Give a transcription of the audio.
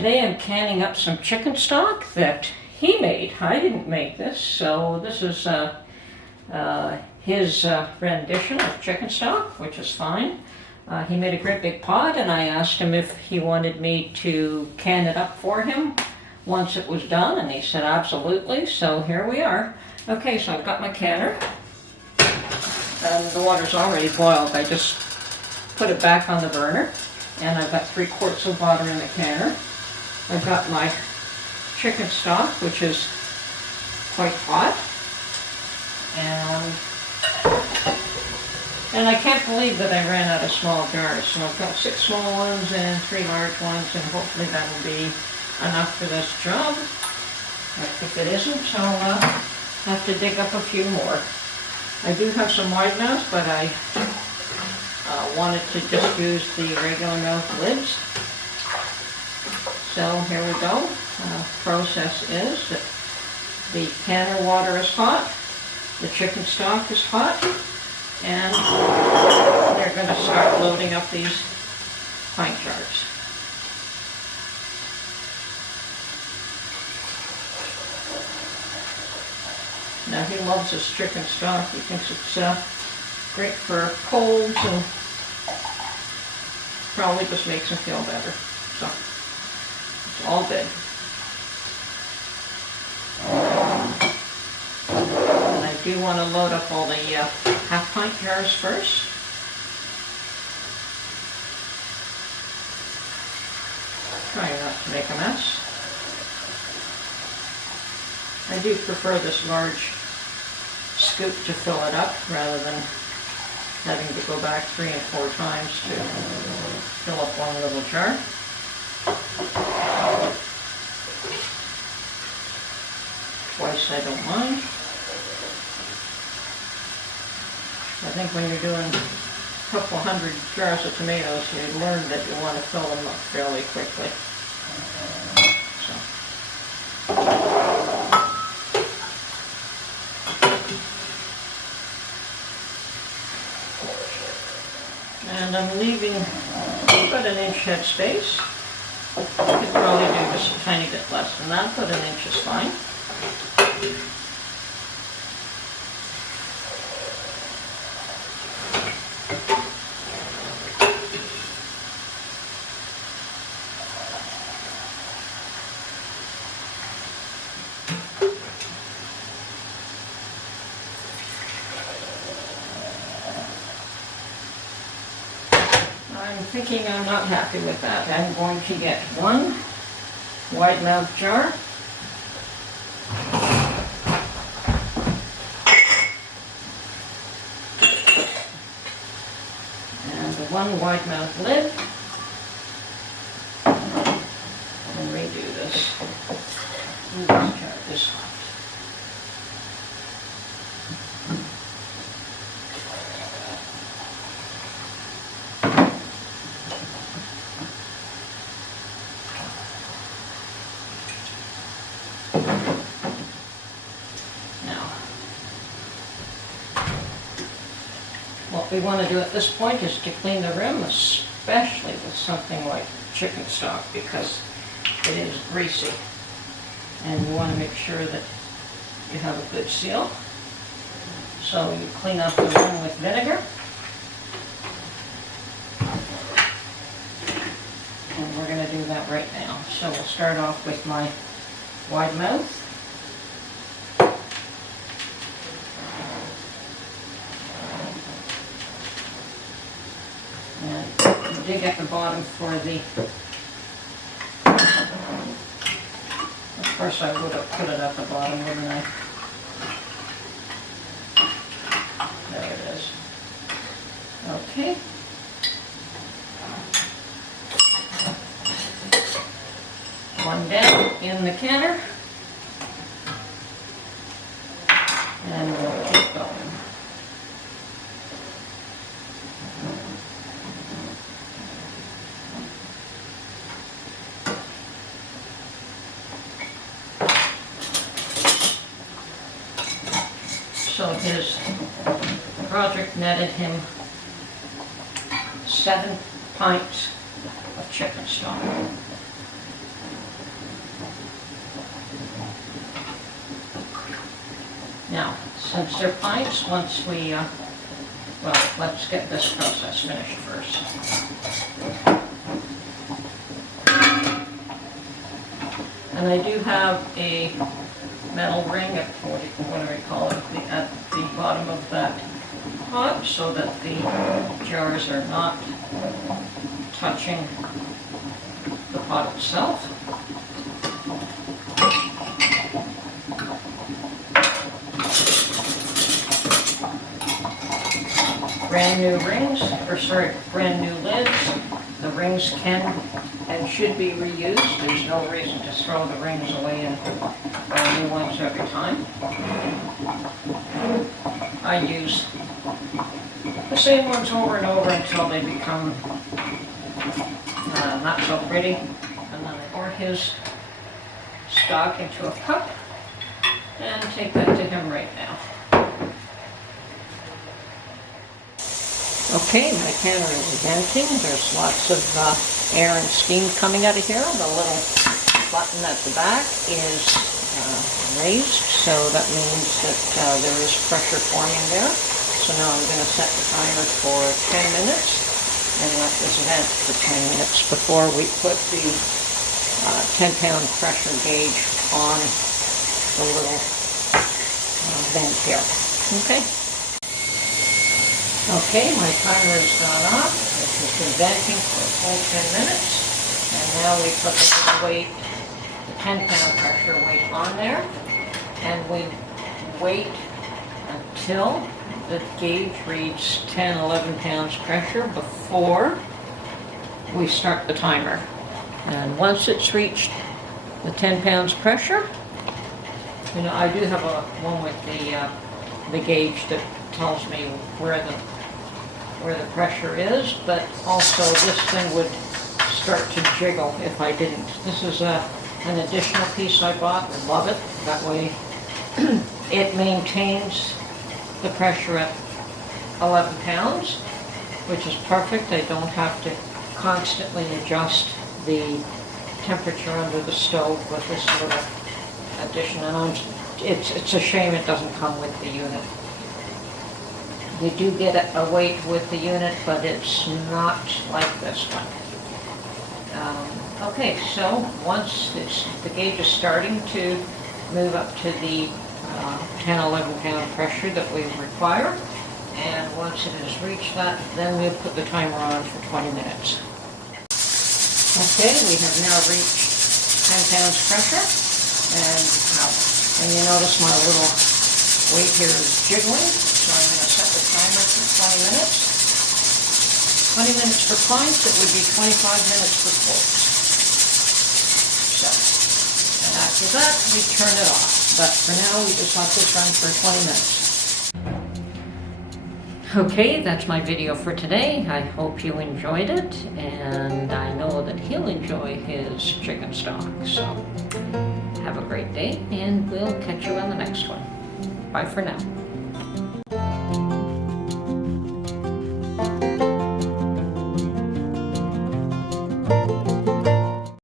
Today I'm canning up some chicken stock that he made. I didn't make this, so this is his rendition of chicken stock, which is fine. He made a great big pot, and I asked him if he wanted me to can it up for him once it was done, and he said absolutely, so here we are. Okay, so I've got my canner, and the water's already boiled. I just put it back on the burner, and I've got 3 quarts of water in the canner. I've got my chicken stock, which is quite hot, and I can't believe that I ran out of small jars. So I've got 6 small ones and 3 large ones, and hopefully that'll be enough for this job. If it isn't, I'll have to dig up a few more. I do have some wide mouths, but I wanted to just use the regular mouth lids. So here we go. Process is that the canner water is hot, the chicken stock is hot, and they're going to start loading up these pint jars. Now he loves this chicken stock. He thinks it's great for colds and probably just makes him feel better. So it's all good. And I do want to load up all the half pint jars first. Try not to make a mess. I do prefer this large scoop to fill it up rather than having to go back 3 and 4 times to fill up one little jar. Twice I don't mind. I think when you're doing a couple hundred jars of tomatoes, you learn that you want to fill them up fairly quickly. And I'm leaving about an inch head space. I could probably do just a tiny bit less than that, but an inch is fine. I'm thinking I'm not happy with that. I'm going to get 1 wide mouth jar. And 1 wide mouth lid. And redo this. This jar is hot. What we want to do at this point is to clean the rim, especially with something like chicken stock, because it is greasy. And you want to make sure that you have a good seal. So you clean up the rim with vinegar. And we're going to do that right now. So we'll start off with my wide mouth. And dig at the bottom for the, of course I would have put it at the bottom, wouldn't I? There it is. Okay. One down in the canner. And we'll keep going. So his project netted him 7 pints of chicken stock. Now, since they're pints, once we, well, let's get this process finished first. And I do have a metal ring, what do we call it, at the bottom of that pot so that the jars are not touching the pot itself. Brand new rings, brand new lids. The rings can and should be reused. There's no reason to throw the rings away and buy new ones every time. I use the same ones over and over until they become not so pretty. And then I pour his stock into a cup and take that to him right now. Okay, my canner is venting. There's lots of air and steam coming out of here. The little button at the back is raised, so that means that there is pressure forming there. So now I'm going to set the timer for 10 minutes and let this vent for 10 minutes before we put the 10-pound pressure gauge on the little vent here. Okay. Okay, my timer has gone off. It has been venting for a full 10 minutes. And now we put the little weight, the 10-pound pressure weight on there. And we wait until the gauge reads 10, 11 pounds pressure before we start the timer. And once it's reached the 10 pounds pressure, you know, I do have one with the gauge that tells me where the pressure is, but also this thing would start to jiggle if I didn't. This is an additional piece I bought. I love it. That way it maintains the pressure at 11 pounds, which is perfect. I don't have to constantly adjust the temperature under the stove with this little addition. And it's a shame it doesn't come with the unit. You do get a weight with the unit, but it's not like this one. Okay, so once the gauge is starting to move up to the 10, 11 pound pressure that we require, and once it has reached that, then we'll put the timer on for 20 minutes. Okay, we have now reached 10 pounds pressure, and you notice my little weight here is jiggling, so I'm going to set the timer for 20 minutes. 20 minutes for pints, it would be 25 minutes for quarts. So, and after that, we turn it off. But for now, we just let this run for 20 minutes. Okay, that's my video for today. I hope you enjoyed it, and I know that he'll enjoy his chicken stock. So, have a great day, and we'll catch you on the next one. Bye for now.